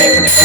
Yeah.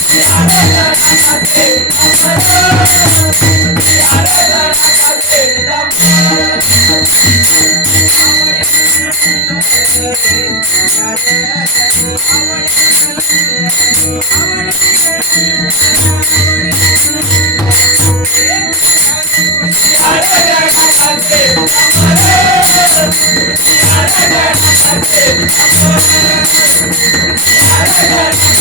I'm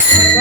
I'm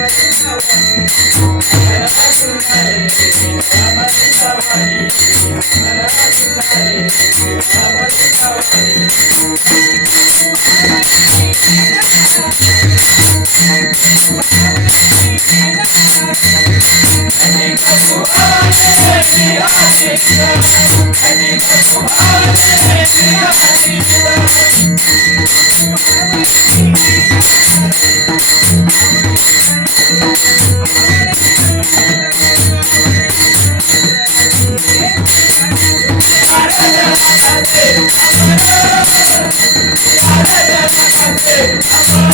I'm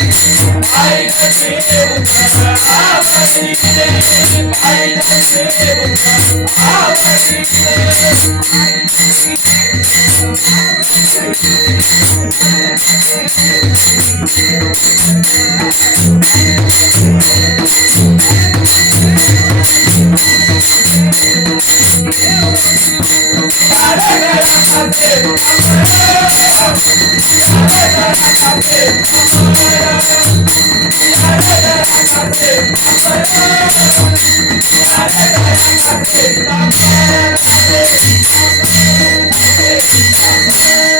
I'm Thank you.